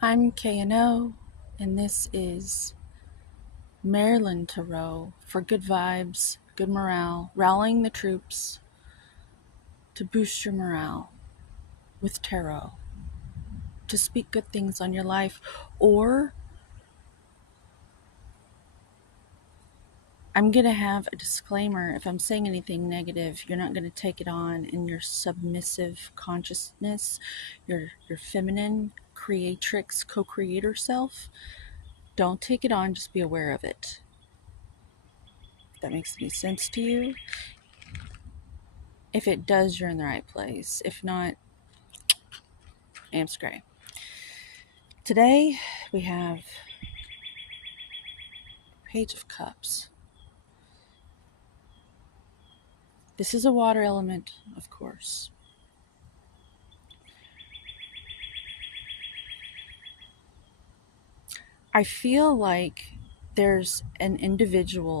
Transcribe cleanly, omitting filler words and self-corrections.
I'm KNO, and this is Maryland Tarot for good vibes, good morale, rallying the troops to boost your morale with tarot, to speak good things on your life, or I'm going to have a disclaimer. If I'm saying anything negative, you're not going to take it on in your submissive consciousness, your feminine creatrix, co-creator self. Don't take it on, just be aware of it. If that makes any sense to you. If it does, you're in the right place. If not, amps gray. Today we have Page of Cups. This is a water element, of course. I feel like there's an individual